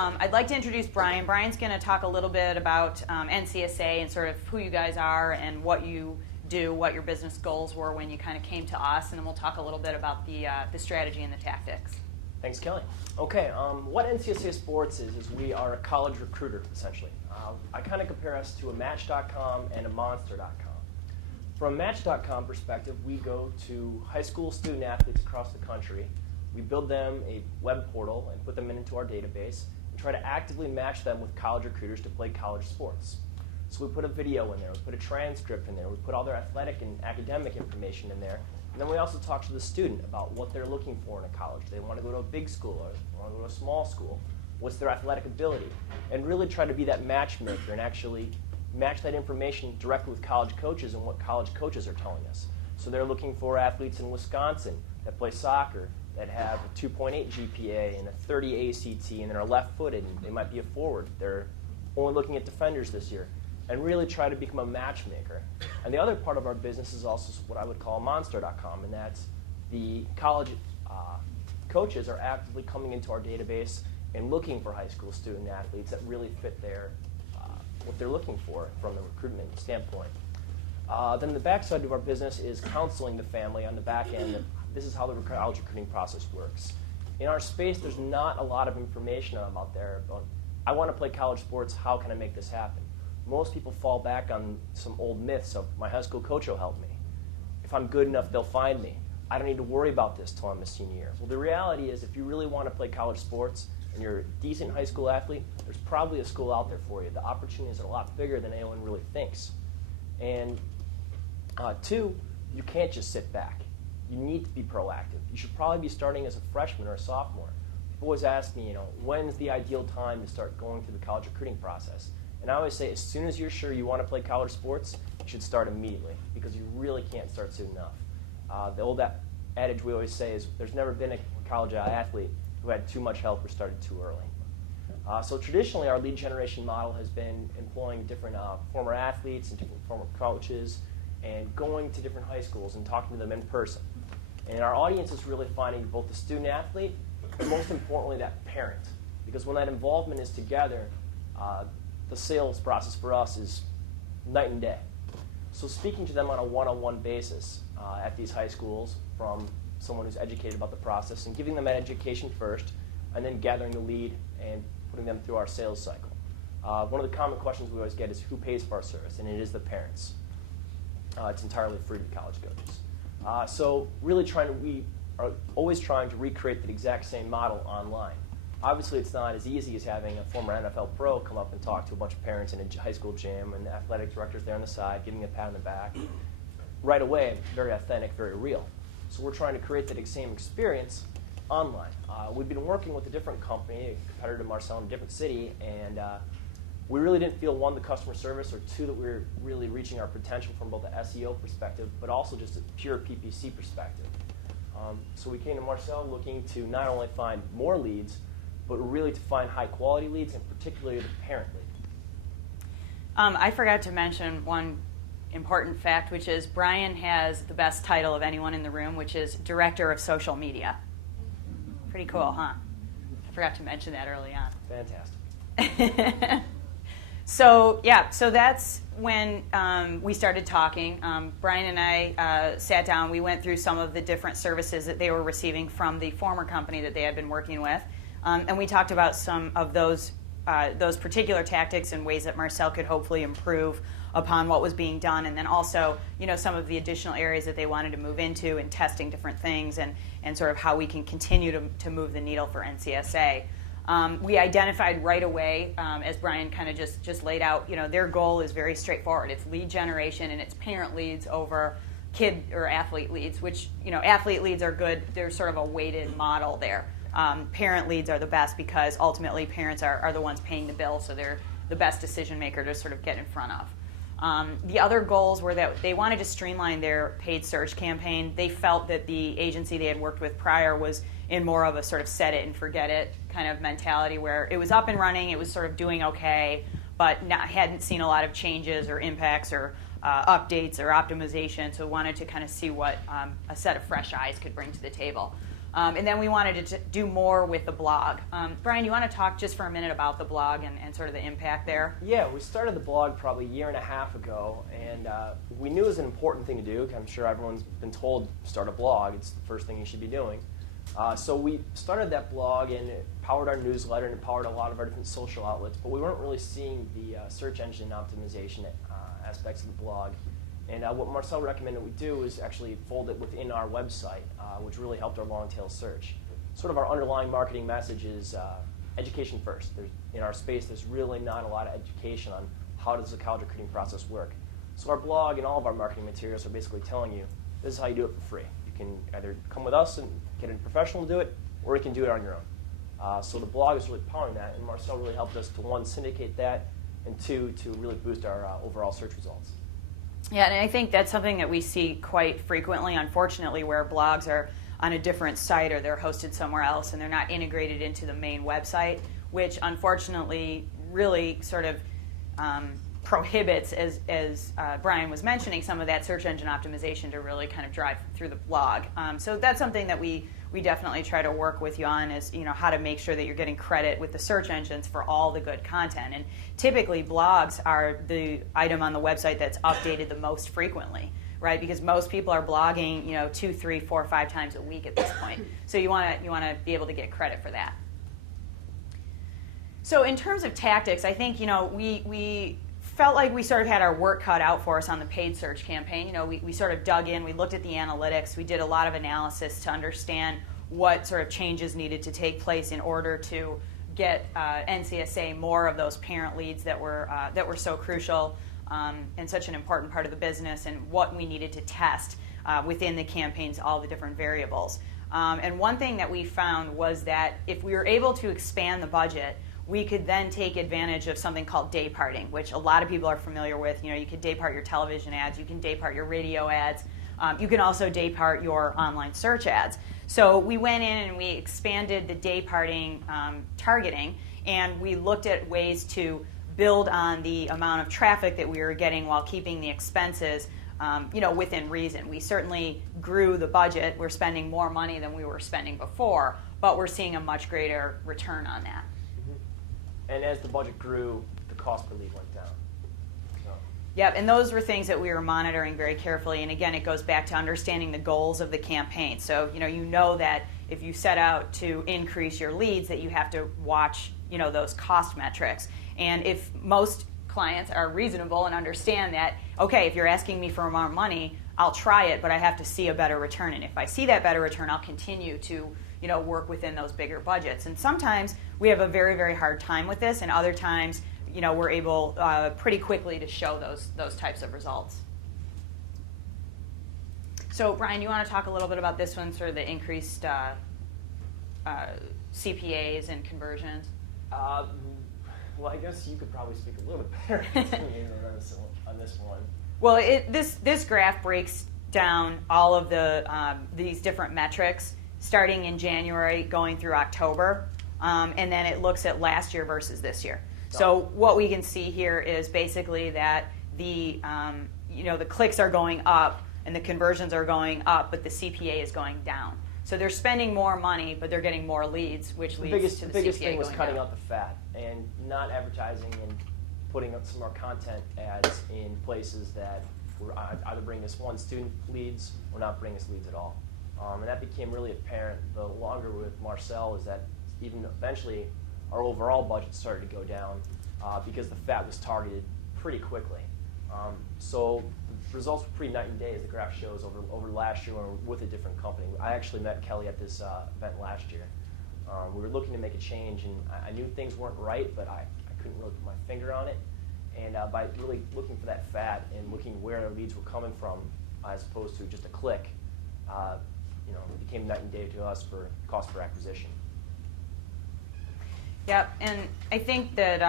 I'd like to introduce Brian. Brian's going to talk a little bit about NCSA and sort of who you guys are and what you do, what your business goals were when you kind of came to us, and then we'll talk a little bit about the strategy and the tactics. Thanks, Kelly. Okay, what NCSA Sports is we are a college recruiter, essentially. I kind of compare us to a Match.com and a Monster.com. From a Match.com perspective, we go to high school student athletes across the country. We build them a web portal and put them into our database and try to actively match them with college recruiters to play college sports. So we put a video in there, we put a transcript in there, we put all their athletic and academic information in there, and then we also talk to the student about what they're looking for in a college. Do they want to go to a big school or want to go to a small school? What's their athletic ability? And really try to be that matchmaker and actually match that information directly with college coaches and what college coaches are telling us. So they're looking for athletes in Wisconsin that play soccer, that have a 2.8 GPA and a 30 ACT, and they're left-footed, and they might be a forward. They're only looking at defenders this year, and really try to become a matchmaker. And the other part of our business is also what I would call Monster.com, and that's the college coaches are actively coming into our database and looking for high school student athletes that really fit their what they're looking for from the recruitment standpoint. Then the backside of our business is counseling the family on the back end. This is how the college recruiting process works. In our space, there's not a lot of information out there about, I want to play college sports, how can I make this happen? Most people fall back on some old myths of, my high school coach will help me. If I'm good enough, they'll find me. I don't need to worry about this till I'm a senior year. Well, the reality is, if you really want to play college sports and you're a decent high school athlete, there's probably a school out there for you. The opportunities are a lot bigger than anyone really thinks. And two, you can't just sit back. You need to be proactive. You should probably be starting as a freshman or a sophomore. People always ask me, when's the ideal time to start going through the college recruiting process? And I always say, as soon as you're sure you want to play college sports, you should start immediately, because you really can't start soon enough. The old adage we always say is, there's never been a college athlete who had too much help or started too early. So traditionally, our lead generation model has been employing different former athletes and different former coaches and going to different high schools and talking to them in person. And our audience is really finding both the student athlete, but most importantly, that parent. Because when that involvement is together, the sales process for us is night and day. So speaking to them on a one-on-one basis at these high schools from someone who's educated about the process and giving them that education first, and then gathering the lead and putting them through our sales cycle. One of the common questions we always get is, who pays for our service? And it is the parents. It's entirely free to college coaches. So really we are always trying to recreate the exact same model online. Obviously, it's not as easy as having a former NFL pro come up and talk to a bunch of parents in a high school gym and the athletic directors there on the side, giving a pat on the back. Right away, very authentic, very real. So we're trying to create that same experience online. We've been working with a different company, a competitor to Marcel in a different city, and we really didn't feel, one, the customer service, or two, that we were really reaching our potential from both the SEO perspective, but also just a pure PPC perspective. So we came to Marcel looking to not only find more leads, but really to find high-quality leads, and particularly the parent lead. I forgot to mention one important fact, which is Brian has the best title of anyone in the room, which is Director of Social Media. Pretty cool, huh? I forgot to mention that early on. Fantastic. So that's when we started talking. Brian and I sat down. We went through some of the different services that they were receiving from the former company that they had been working with, and we talked about some of those particular tactics and ways that Marcel could hopefully improve upon what was being done, and then also some of the additional areas that they wanted to move into and testing different things, and sort of how we can continue to move the needle for NCSA. We identified right away, as Brian kind of just laid out, their goal is very straightforward. It's lead generation, and it's parent leads over kid or athlete leads, which, athlete leads are good. There's sort of a weighted model there. Parent leads are the best because ultimately parents are the ones paying the bill, so they're the best decision maker to sort of get in front of. The other goals were that they wanted to streamline their paid search campaign. They felt that the agency they had worked with prior was in more of a sort of set it and forget it kind of mentality, where it was up and running, it was sort of doing okay, but hadn't seen a lot of changes or impacts or updates or optimization, so wanted to kind of see what a set of fresh eyes could bring to the table. And then we wanted to do more with the blog. Brian, you want to talk just for a minute about the blog and sort of the impact there? Yeah, we started the blog probably a year and a half ago, and we knew it was an important thing to do. I'm sure everyone's been told, start a blog. It's the first thing you should be doing. So we started that blog, and it powered our newsletter, and it powered a lot of our different social outlets, but we weren't really seeing the search engine optimization aspects of the blog. And what Marcel recommended we do is actually fold it within our website, which really helped our long-tail search. Sort of our underlying marketing message is education first. In our space, there's really not a lot of education on how does the college recruiting process work. So our blog and all of our marketing materials are basically telling you, this is how you do it for free. You can either come with us and get a professional to do it, or you can do it on your own. So the blog is really powering that, and Marcel really helped us to, one, syndicate that, and two, to really boost our overall search results. Yeah, and I think that's something that we see quite frequently, unfortunately, where blogs are on a different site or they're hosted somewhere else and they're not integrated into the main website, which unfortunately really sort of prohibits, as Brian was mentioning, some of that search engine optimization to really kind of drive through the blog. So that's something that we definitely try to work with you on, is how to make sure that you're getting credit with the search engines for all the good content. And typically blogs are the item on the website that's updated the most frequently, right? Because most people are blogging 2, 3, 4, 5 times a week at this point. So you want to be able to get credit for that. So in terms of tactics, I think we felt like we sort of had our work cut out for us on the paid search campaign. We sort of dug in, we looked at the analytics, we did a lot of analysis to understand what sort of changes needed to take place in order to get NCSA more of those parent leads that were so crucial and such an important part of the business, and what we needed to test within the campaigns, all the different variables. And one thing that we found was that if we were able to expand the budget, we could then take advantage of something called day parting, which a lot of people are familiar with. You could day part your television ads, you can day part your radio ads, you can also day part your online search ads. So we went in and we expanded the day parting targeting, and we looked at ways to build on the amount of traffic that we were getting while keeping the expenses within reason. We certainly grew the budget. We're spending more money than we were spending before, but we're seeing a much greater return on that. And as the budget grew, the cost per lead went down. So. Yep, and those were things that we were monitoring very carefully. And again, it goes back to understanding the goals of the campaign. So you know that if you set out to increase your leads, that you have to watch those cost metrics. And if most clients are reasonable and understand that, okay, if you're asking me for more money, I'll try it, but I have to see a better return. And if I see that better return, I'll continue to work within those bigger budgets. And sometimes we have a very, very hard time with this, and other times, we're able pretty quickly to show those types of results. So, Brian, you want to talk a little bit about this one, sort of the increased CPAs and conversions? Well, I guess you could probably speak a little bit better on this one. Well, this graph breaks down all of these different metrics, starting in January, going through October, and then it looks at last year versus this year. So what we can see here is basically that the clicks are going up and the conversions are going up, but the CPA is going down. So they're spending more money, but they're getting more leads, which leads to the CPA going down. The biggest thing was cutting out the fat and not advertising and putting up some more content ads in places that were either bringing us student leads or not bringing us leads at all. And that became really apparent the longer with Marcel, is that even eventually our overall budget started to go down because the fat was targeted pretty quickly. So the results were pretty night and day, as the graph shows, over last year when we were with a different company. I actually met Kelly at this event last year. We were looking to make a change, and I knew things weren't right, but I couldn't really put my finger on it. And by really looking for that fat and looking where our leads were coming from, as opposed to just a click, it became night and day to us for cost per acquisition. Yep, and I think that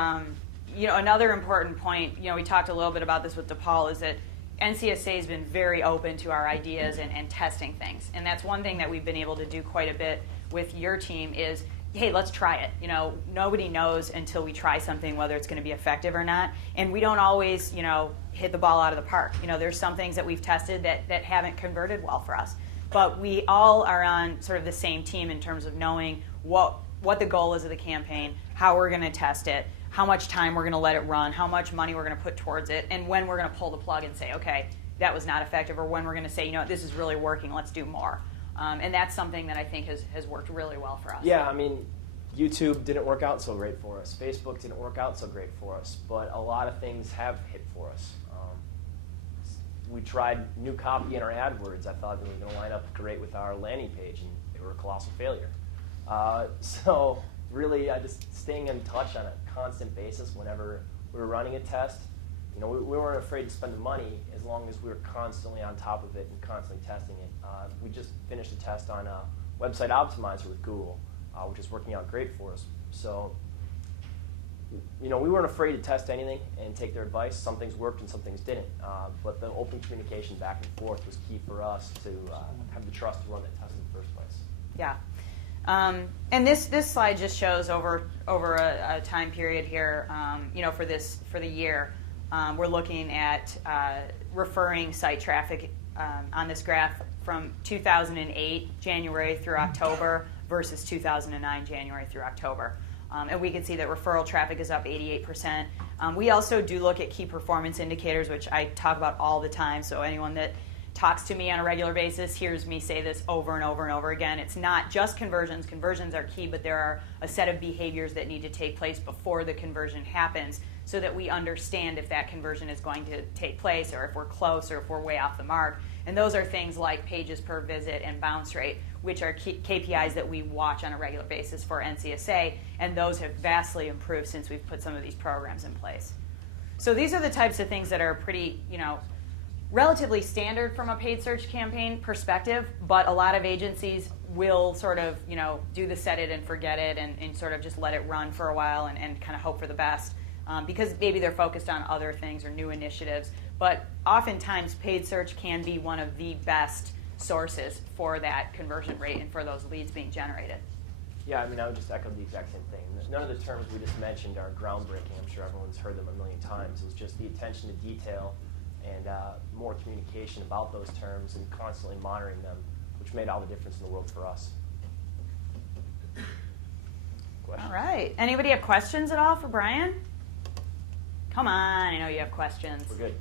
another important point, we talked a little bit about this with DePaul, is that NCSA has been very open to our ideas and testing things. And that's one thing that we've been able to do quite a bit with your team is, hey, let's try it. Nobody knows until we try something whether it's going to be effective or not. And we don't always, hit the ball out of the park. There's some things that we've tested that haven't converted well for us. but we all are on sort of the same team in terms of knowing what the goal is of the campaign, how we're going to test it, how much time we're going to let it run, how much money we're going to put towards it, and when we're going to pull the plug and say, okay, that was not effective, or when we're going to say, this is really working, let's do more. And that's something that I think has worked really well for us. Yeah, I mean, YouTube didn't work out so great for us. Facebook didn't work out so great for us, but a lot of things have hit for us. We tried new copy in our AdWords. I thought it was going to line up great with our landing page, and they were a colossal failure. So really, just staying in touch on a constant basis whenever we were running a test. We weren't afraid to spend the money as long as we were constantly on top of it and constantly testing it. We just finished a test on a website optimizer with Google, which is working out great for us. So, we weren't afraid to test anything and take their advice. Some things worked and some things didn't. But the open communication back and forth was key for us to have the trust to run that test in the first place. Yeah. And this slide just shows over a time period here, for the year. We're looking at referring site traffic on this graph from 2008 January through October versus 2009 January through October. And we can see that referral traffic is up 88%. We also do look at key performance indicators, which I talk about all the time. So anyone that talks to me on a regular basis hears me say this over and over and over again. It's not just conversions. Conversions are key, but there are a set of behaviors that need to take place before the conversion happens so that we understand if that conversion is going to take place or if we're close or if we're way off the mark. And those are things like pages per visit and bounce rate, which are KPIs that we watch on a regular basis for NCSA, and those have vastly improved since we've put some of these programs in place. So these are the types of things that are pretty, relatively standard from a paid search campaign perspective, but a lot of agencies will sort of, do the set it and forget it and sort of just let it run for a while and kind of hope for the best because maybe they're focused on other things or new initiatives. But oftentimes, paid search can be one of the best sources for that conversion rate and for those leads being generated. Yeah, I would just echo the exact same thing. None of the terms we just mentioned are groundbreaking. I'm sure everyone's heard them a million times. It's just the attention to detail and more communication about those terms and constantly monitoring them, which made all the difference in the world for us. Questions? All right. Anybody have questions at all for Brian? Come on, I know you have questions. We're good.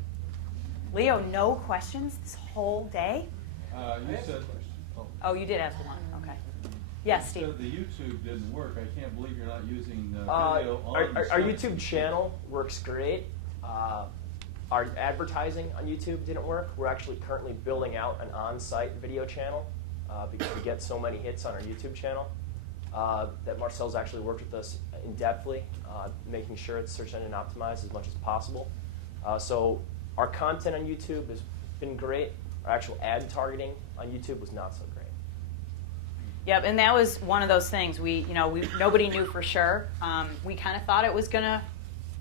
Leo, no questions this whole day? You said. Oh, you did ask one. Okay. Yes, You Steve. said the YouTube didn't work. I can't believe you're not using the video on the Our site. YouTube channel works great. Our advertising on YouTube didn't work. We're actually currently building out an on-site video channel because we get so many hits on our YouTube channel that Marcel's actually worked with us in-depthly, making sure it's search engine optimized as much as possible. So our content on YouTube has been great. Our actual ad targeting on YouTube was not so great. Yep, and that was one of those things. Nobody knew for sure. We kind of thought it was going to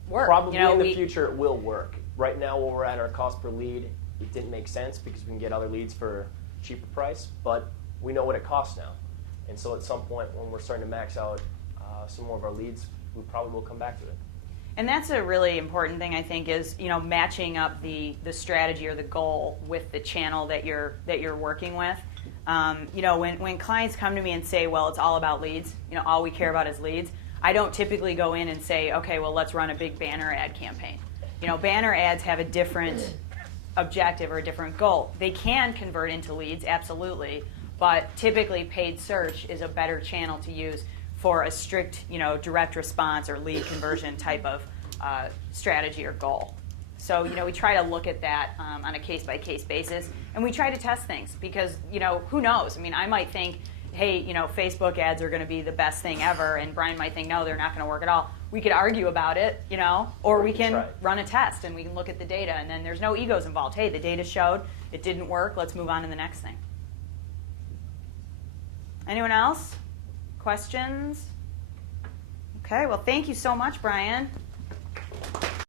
work. Probably in the future it will work. Right now, where we're at our cost per lead, it didn't make sense because we can get other leads for a cheaper price, but we know what it costs now. And so at some point when we're starting to max out some more of our leads, we probably will come back to it. And that's a really important thing, I think, is matching up the strategy or the goal with the channel that you're working with. When clients come to me and say, well, it's all about leads, all we care about is leads, I don't typically go in and say, okay, well, let's run a big banner ad campaign. Banner ads have a different objective or a different goal. They can convert into leads, absolutely, but typically paid search is a better channel to use for a strict, direct response or lead conversion type of strategy or goal. So, we try to look at that on a case-by-case basis, and we try to test things because, who knows? I might think, hey, Facebook ads are going to be the best thing ever, and Brian might think, no, they're not going to work at all. We could argue about it, or we can run a test and we can look at the data, and then there's no egos involved. Hey, the data showed it didn't work. Let's move on to the next thing. Anyone else? Questions? Okay, well, thank you so much, Brian.